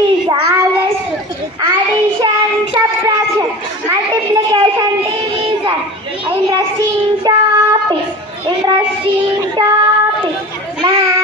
is always true. Addition, subtraction, multiplication, division. Interesting topic. Interesting topic. Math.